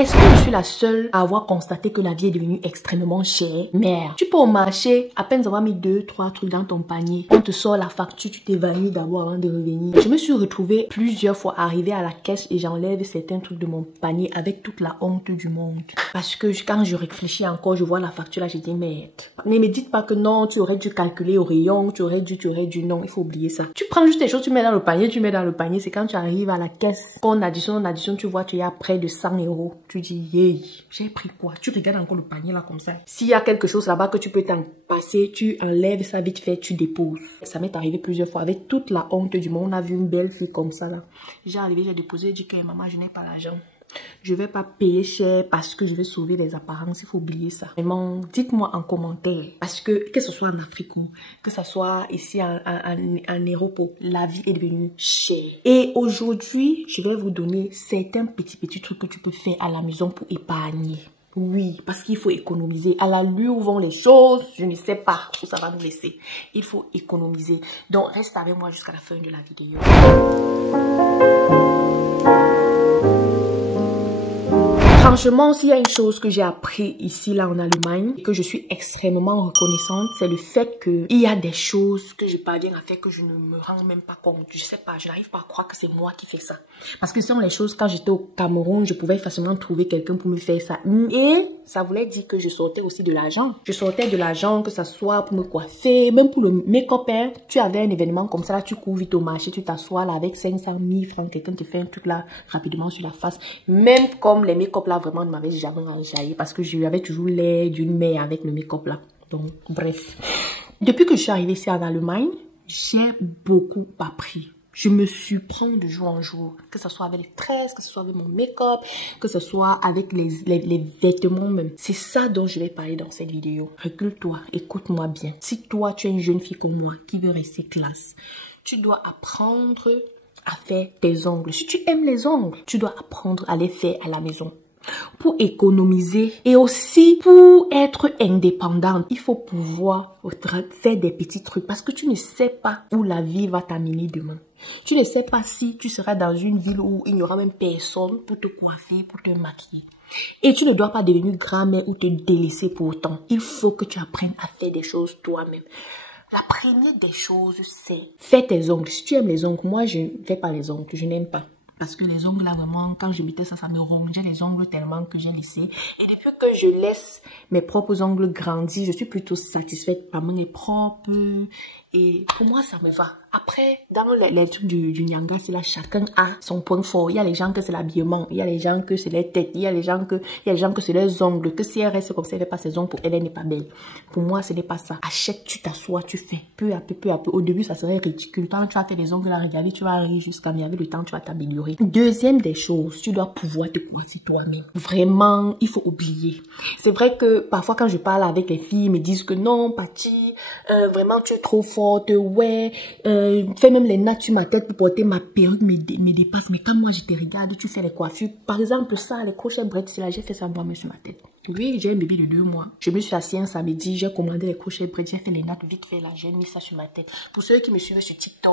Est-ce que je suis la seule à avoir constaté que la vie est devenue extrêmement chère? Merde. Tu peux au marché, à peine avoir mis 2-3 trucs dans ton panier. On te sort la facture, tu t'évanouis d'abord avant de revenir. Je me suis retrouvée plusieurs fois arrivée à la caisse et j'enlève certains trucs de mon panier avec toute la honte du monde. Parce que quand je réfléchis encore, je vois la facture là, je dis merde. Ne me dites pas que non, tu aurais dû calculer au rayon, tu aurais dû, non, il faut oublier ça. Tu prends juste les choses, tu mets dans le panier, c'est quand tu arrives à la caisse, qu'on additionne, tu vois, tu es à près de 100 €. Tu dis, yeah, j'ai pris quoi? Tu regardes encore le panier là comme ça. S'il y a quelque chose là-bas que tu peux t'en passer, tu enlèves ça vite fait, tu déposes. Ça m'est arrivé plusieurs fois avec toute la honte du monde. On a vu une belle fille comme ça là. J'ai arrivé, j'ai déposé, j'ai dit que maman, je n'ai pas l'argent. Je vais pas payer cher parce que je vais sauver les apparences. Il faut oublier ça. Vraiment, dites-moi en commentaire. Parce que ce soit en Afrique ou que ce soit ici en Europe, la vie est devenue chère. Et aujourd'hui, je vais vous donner certains petits trucs que tu peux faire à la maison pour épargner. Oui, parce qu'il faut économiser. À la lueur où vont les choses, je ne sais pas où ça va nous laisser. Il faut économiser. Donc, reste avec moi jusqu'à la fin de la vidéo. Franchement, s'il y a une chose que j'ai appris ici, là, en Allemagne, et que je suis extrêmement reconnaissante, c'est le fait qu'il y a des choses que je parviens à faire que je ne me rends même pas compte. Je sais pas, je n'arrive pas à croire que c'est moi qui fais ça. Parce que ce sont les choses, quand j'étais au Cameroun, je pouvais facilement trouver quelqu'un pour me faire ça. Et ça voulait dire que je sortais aussi de l'argent. Je sortais de l'argent, que ça soit pour me coiffer, même pour le make-up. Hein. Tu avais un événement comme ça, là, tu cours vite au marché, tu t'assois là avec 500 000 francs, quelqu'un te fait un truc là rapidement sur la face. Même comme les make-up là, vraiment ne m'avait jamais enjaillé parce que je lui avais toujours l'air d'une mère avec le make-up là. Donc, bref. Depuis que je suis arrivée ici en Allemagne, j'ai beaucoup appris. Je me surprends de jour en jour, que ce soit avec les tresses, que ce soit avec mon make-up, que ce soit avec les vêtements même. C'est ça dont je vais parler dans cette vidéo. Recule-toi, écoute-moi bien. Si toi, tu es une jeune fille comme moi qui veut rester classe, tu dois apprendre à faire tes ongles. Si tu aimes les ongles, tu dois apprendre à les faire à la maison. Pour économiser et aussi pour être indépendante, il faut pouvoir faire des petits trucs parce que tu ne sais pas où la vie va t'amener demain. Tu ne sais pas si tu seras dans une ville où il n'y aura même personne pour te coiffer, pour te maquiller. Et tu ne dois pas devenir grand-mère ou te délaisser pour autant. Il faut que tu apprennes à faire des choses toi-même. La première des choses, c'est faire tes ongles. Si tu aimes les ongles, moi je ne fais pas les ongles, je n'aime pas. Parce que les ongles là vraiment, quand je mettais ça, ça me rongeait les ongles tellement que j'ai laissé. Et depuis que je laisse mes propres ongles grandir, je suis plutôt satisfaite. Ma main est propre et pour moi ça me va. Après, dans les trucs du Nyanga, c'est là, chacun a son point fort. Il y a les gens que c'est l'habillement, il y a les gens que c'est les têtes, il y a les gens que c'est les ongles. Que si elle reste comme ça, elle fait pas ses ongles, pour elle, elle n'est pas belle. Pour moi, ce n'est pas ça. Achète, tu t'assois, tu fais peu à peu, peu à peu. Au début, ça serait ridicule. Quand tu vas faire les ongles à regarder, tu vas arriver jusqu'à, mais avec le temps, tu vas t'améliorer. Deuxième des choses, tu dois pouvoir te coiffer toi-même. Vraiment, il faut oublier. C'est vrai que parfois, quand je parle avec les filles, ils me disent que non, Patty, vraiment, tu es trop forte, ouais, fais même les nattes sur ma tête pour porter ma perruque me dépasse. Mais quand moi je te regarde, tu fais les coiffures. Par exemple, ça, les crochets bretts, là, j'ai fait ça moi-même sur ma tête. Oui, j'ai un bébé de 2 mois. Je me suis assise un samedi, j'ai commandé les crochets bretts, j'ai fait les nattes vite fait là, j'ai mis ça sur ma tête. Pour ceux qui me suivent sur TikTok,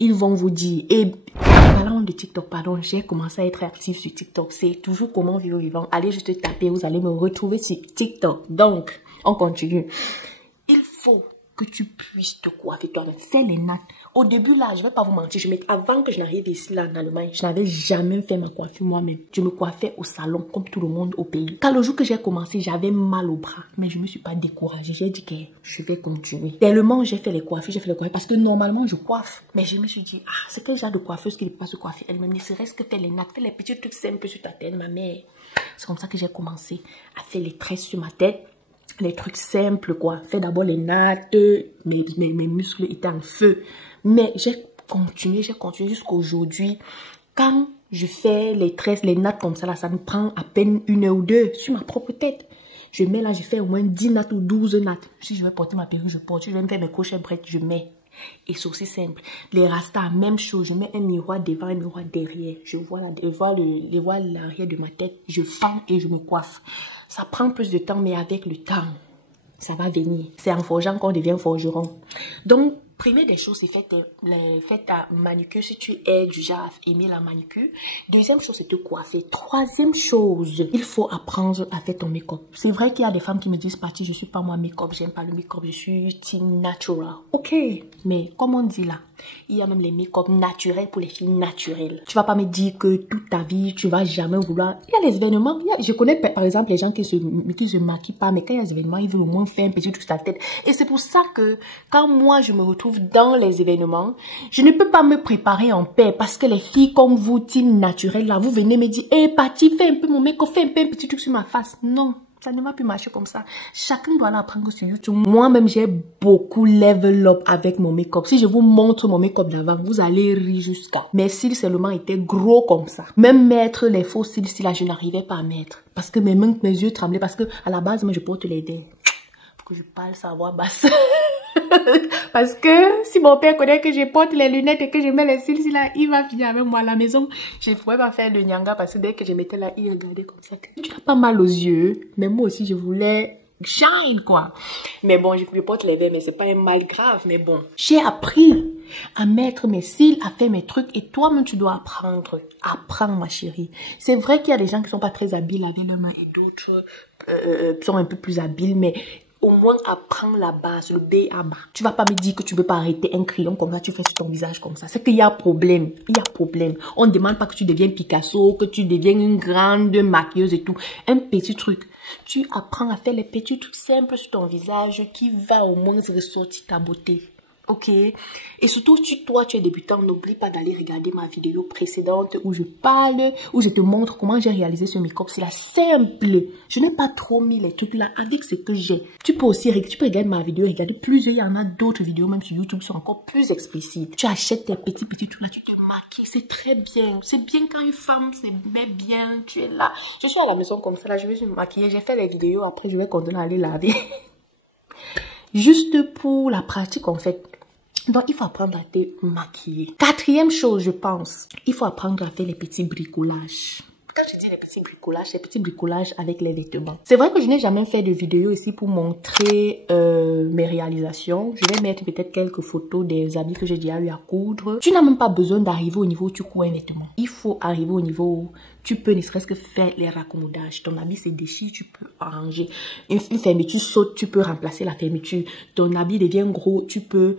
ils vont vous dire. Et en parlant de TikTok, pardon, j'ai commencé à être active sur TikTok. C'est toujours comment vivre vivant. Allez juste taper, vous allez me retrouver sur TikTok. Donc, on continue. Il faut que tu puisses te coiffer toi-même. Fais les nattes. Au début, là, je vais pas vous mentir, avant que je n'arrive ici, là, en Allemagne, je n'avais jamais fait ma coiffure moi-même. Je me coiffais au salon, comme tout le monde au pays. Quand le jour que j'ai commencé, j'avais mal au bras, mais je me suis pas découragée. J'ai dit que je vais continuer. Tellement j'ai fait les coiffures, parce que normalement, je coiffe. Mais je me suis dit, ah, c'est quel genre de coiffeuse qui ne peut pas se coiffer elle-même, ne serait-ce que faire les nattes, faire les petits trucs simples sur ta tête, ma mère. C'est comme ça que j'ai commencé à faire les tresses sur ma tête. Les trucs simples, quoi. Fais d'abord les nattes, mes muscles étaient en feu. Mais j'ai continué jusqu'à aujourd'hui. Quand je fais les tresses, les nattes comme ça, là, ça me prend à peine 1 heure ou 2 sur ma propre tête. Je mets là, je fais au moins 10 nattes ou 12 nattes. Si je vais porter ma perruque, je porte. Si je vais me faire mes crochets bretts, je mets. Et c'est aussi simple. Les rastas, même chose. Je mets un miroir devant, un miroir derrière. Je vois l'arrière de ma tête. Je fends et je me coiffe. Ça prend plus de temps, mais avec le temps, ça va venir. C'est en forgeant qu'on devient forgeron. Donc, Première des choses, c'est faire ta manucure si tu es du genre à aimer la manucure. Deuxième chose, c'est te coiffer. Troisième chose, il faut apprendre à faire ton make-up. C'est vrai qu'il y a des femmes qui me disent, Patty, je suis pas moi make-up, j'aime pas le make-up, je suis team natural. Ok, mais comme on dit là, il y a même les make-up naturels pour les filles naturelles. Tu vas pas me dire que toute ta vie, tu vas jamais vouloir... Il y a les événements, je connais par exemple les gens qui se maquillent pas, mais quand il y a des événements, ils veulent au moins faire un petit truc sur la tête. Et c'est pour ça que quand moi, je me retrouve dans les événements, je ne peux pas me préparer en paix parce que les filles comme vous, team naturel, là, vous venez me dire, hey, Patty, fais un peu mon make-up, fais un peu un petit truc sur ma face. Non. Ça ne va plus marcher comme ça. Chacun doit l'apprendre sur YouTube. Moi-même, j'ai beaucoup level up avec mon make-up. Si je vous montre mon make-up d'avant, vous allez rire jusqu'à. Mes cils seulement étaient gros comme ça. Même mettre les faux cils, là, je n'arrivais pas à mettre. Parce que mes mains, mes yeux tremblaient. Parce que à la base, moi, je porte les dents. Pour que je parle sa voix basse. Parce que si mon père connaît que je porte les lunettes et que je mets les cils là, il va finir avec moi à la maison. Je ne pourrais pas faire le nyanga parce que dès que je mettais là, il regardait comme ça. Tu n'as pas mal aux yeux, mais moi aussi je voulais shine quoi. Mais bon, je porte les verres, mais c'est pas un mal grave, mais bon. J'ai appris à mettre mes cils, à faire mes trucs et toi-même tu dois apprendre. Apprends ma chérie. C'est vrai qu'il y a des gens qui sont pas très habiles avec leurs mains et d'autres sont un peu plus habiles, mais au moins apprends la base, le B à bas. Tu vas pas me dire que tu peux pas arrêter un crayon comme ça, tu fais sur ton visage comme ça. C'est qu'il y a problème. Il y a problème. On ne demande pas que tu deviennes Picasso, que tu deviennes une grande maquilleuse et tout. Un petit truc. Tu apprends à faire les petits trucs simples sur ton visage qui va au moins ressortir ta beauté. Ok, et surtout toi tu es débutant, n'oublie pas d'aller regarder ma vidéo précédente où je parle, où je te montre comment j'ai réalisé ce make-up. C'est la simple, je n'ai pas trop mis les trucs là avec ce que j'ai. Tu peux regarder ma vidéo, regarder plusieurs, il y en a d'autres vidéos même sur YouTube qui sont encore plus explicites. Tu achètes tes petits trucs là, tu te maquilles, c'est très bien. C'est bien quand une femme se met bien, tu es là. Je suis à la maison comme ça là, je vais me maquiller, j'ai fait les vidéos, après je vais continuer à aller laver. Juste pour la pratique en fait. Donc, il faut apprendre à te maquiller. Quatrième chose, je pense, il faut apprendre à faire les petits bricolages. Quand je dis les petits bricolages avec les vêtements. C'est vrai que je n'ai jamais fait de vidéo ici pour montrer mes réalisations. Je vais mettre peut-être quelques photos des habits que j'ai déjà eu à coudre. Tu n'as même pas besoin d'arriver au niveau où tu couds un vêtement. Il faut arriver au niveau où tu peux ne serait-ce que faire les raccommodages. Ton habit se déchire, tu peux arranger. Une fermeture saute, tu peux remplacer la fermeture. Ton habit devient gros, tu peux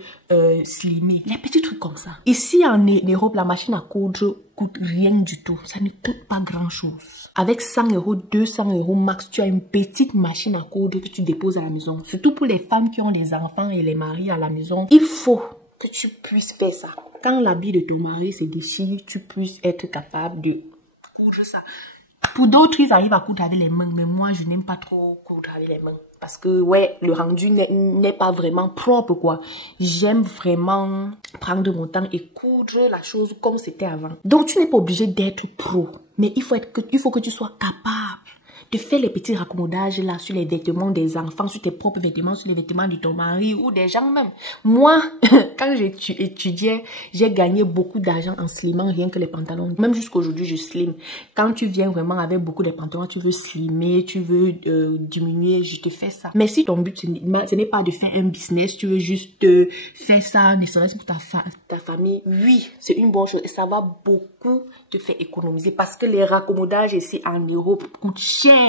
slimmer. Les petits trucs comme ça. Ici en Europe, la machine à coudre coûte rien du tout. Ça ne coûte pas grand-chose. Avec 100 €, 200 € max, tu as une petite machine à coudre que tu déposes à la maison. Surtout pour les femmes qui ont des enfants et les maris à la maison. Il faut que tu puisses faire ça. Quand l'habit de ton mari se déchire, tu puisses être capable de coudre ça. Pour d'autres, ils arrivent à coudre avec les mains, mais moi, je n'aime pas trop coudre avec les mains. Parce que, ouais, le rendu n'est pas vraiment propre, quoi. J'aime vraiment prendre mon temps et coudre la chose comme c'était avant. Donc, tu n'es pas obligé d'être pro. Mais il faut que tu sois capable de faire les petits raccommodages là sur les vêtements des enfants, sur tes propres vêtements, sur les vêtements de ton mari ou des gens même. Moi, quand j'étudiais, j'ai gagné beaucoup d'argent en slimmant rien que les pantalons. Même jusqu'à aujourd'hui, je slim. Quand tu viens vraiment avec beaucoup de pantalons, tu veux slimmer, tu veux diminuer, je te fais ça. Mais si ton but, ce n'est pas de faire un business, tu veux juste faire ça, ne serait-ce pour ta famille, oui, c'est une bonne chose et ça va beaucoup te faire économiser parce que les raccommodages ici en Europe coûtent cher.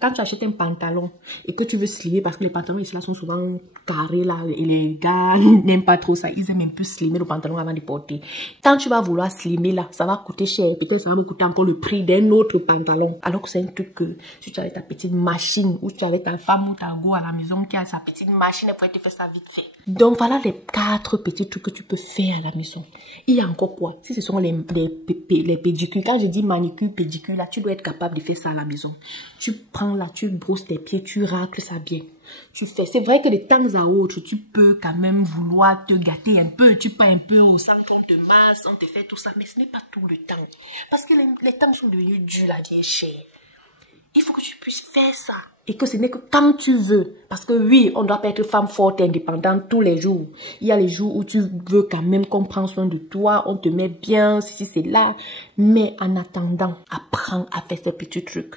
Quand tu achètes un pantalon et que tu veux slimmer, parce que les pantalons ici là sont souvent carrés là et les gars n'aiment pas trop ça, ils aiment un peu slimmer le pantalon avant de porter. Quand tu vas vouloir slimmer là, ça va coûter cher, peut-être ça va me coûter encore le prix d'un autre pantalon. Alors que c'est un truc que si tu avais ta petite machine ou si tu avais ta femme ou ta go à la maison qui a sa petite machine, elle pourrait te faire ça vite fait. Donc voilà les 4 petits trucs que tu peux faire à la maison. Il y a encore quoi? Si ce sont les pédicures, quand je dis manicure, pédicure là, tu dois être capable de faire ça à la maison. Tu prends là, tu brosses tes pieds, tu racles ça bien. Tu fais. C'est vrai que de temps à autre, tu peux quand même vouloir te gâter un peu. Tu pars un peu au centre, on te masse, on te fait tout ça. Mais ce n'est pas tout le temps. Parce que les temps sont devenus durs, la vie est chère. Il faut que tu puisses faire ça. Et que ce n'est que quand tu veux. Parce que oui, on ne doit pas être femme forte et indépendante tous les jours. Il y a les jours où tu veux quand même qu'on prenne soin de toi, on te met bien, si c'est là. Mais en attendant, apprends à faire ces petits trucs.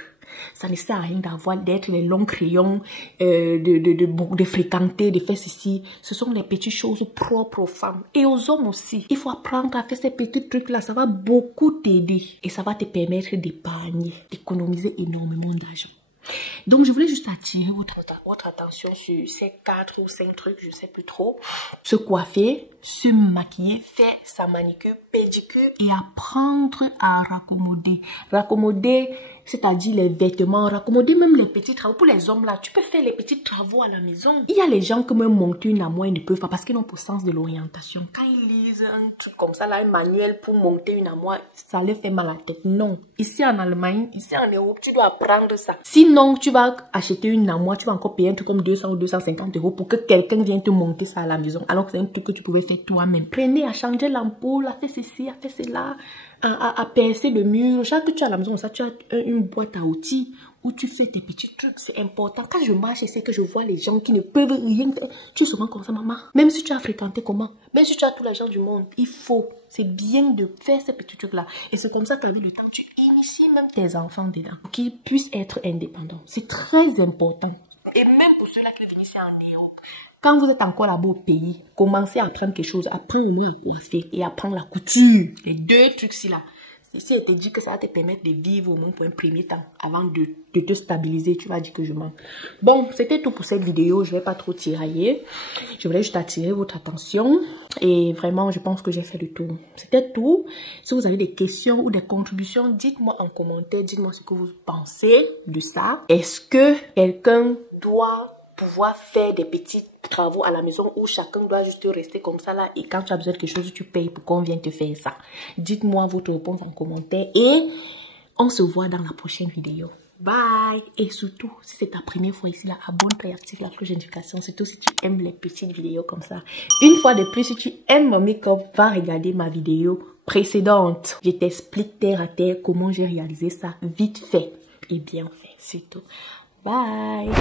Ça ne sert à rien d'être les longs crayons, de fréquenter, de faire ceci. Ce sont les petites choses propres aux femmes et aux hommes aussi. Il faut apprendre à faire ces petits trucs-là. Ça va beaucoup t'aider et ça va te permettre d'épargner, d'économiser énormément d'argent. Donc, je voulais juste attirer votre attention sur ces 4 ou 5 trucs, je ne sais plus trop. Se coiffer, se maquiller, faire sa manicure, pédicure et apprendre à raccommoder. Raccommoder, c'est-à-dire les vêtements, raccommoder même les petits travaux. Pour les hommes là, tu peux faire les petits travaux à la maison. Il y a les gens qui même monter une armoire, ils ne peuvent pas parce qu'ils n'ont pas le sens de l'orientation. Quand ils lisent un truc comme ça, là, un manuel pour monter une armoire, ça leur fait mal à la tête. Non. Ici en Allemagne, ici en Europe, tu dois apprendre ça. Sinon, tu vas acheter une armoire, tu vas encore payer un truc comme 200 ou 250 € pour que quelqu'un vienne te monter ça à la maison. Alors que c'est un truc que tu pouvais faire toi-même. Prenez à changer l'ampoule, à faire ceci, à faire cela, à percer le mur. Chaque que tu as à la maison, ça, tu as une boîte à outils où tu fais tes petits trucs. C'est important. Quand je marche et c'est que je vois les gens qui ne peuvent rien faire, tu es souvent comme ça, maman. Même si tu as fréquenté comment, même si tu as tous les gens du monde, il faut. C'est bien de faire ces petits trucs-là. Et c'est comme ça qu'avec le temps, tu inities même tes enfants dedans. Qu'ils puissent être indépendants. C'est très important. Et même pour ceux-là qui viennent ici en Europe, quand vous êtes encore là-bas au pays, commencez à apprendre quelque chose, apprendre au moins à coiffer et apprendre la couture. Les 2 trucs-ci là. Si elle te dit que ça va te permettre de vivre au moins pour un premier temps, avant de te stabiliser, tu vas dire que je mens. Bon, c'était tout pour cette vidéo. Je ne vais pas trop tirailler. Je voulais juste attirer votre attention. Et vraiment, je pense que j'ai fait le tour. C'était tout. Si vous avez des questions ou des contributions, dites-moi en commentaire. Dites-moi ce que vous pensez de ça. Est-ce que quelqu'un doit pouvoir faire des petits travaux à la maison où chacun doit juste rester comme ça là et quand tu as besoin de quelque chose, tu payes pour qu'on vienne te faire ça? Dites-moi votre réponse en commentaire et on se voit dans la prochaine vidéo. Bye! Et surtout, si c'est ta première fois ici là, abonne-toi et active la cloche de notification, surtout si tu aimes les petites vidéos comme ça. Une fois de plus, si tu aimes mon make-up, va regarder ma vidéo précédente. Je t'explique terre à terre comment j'ai réalisé ça vite fait et bien fait, surtout. Bye!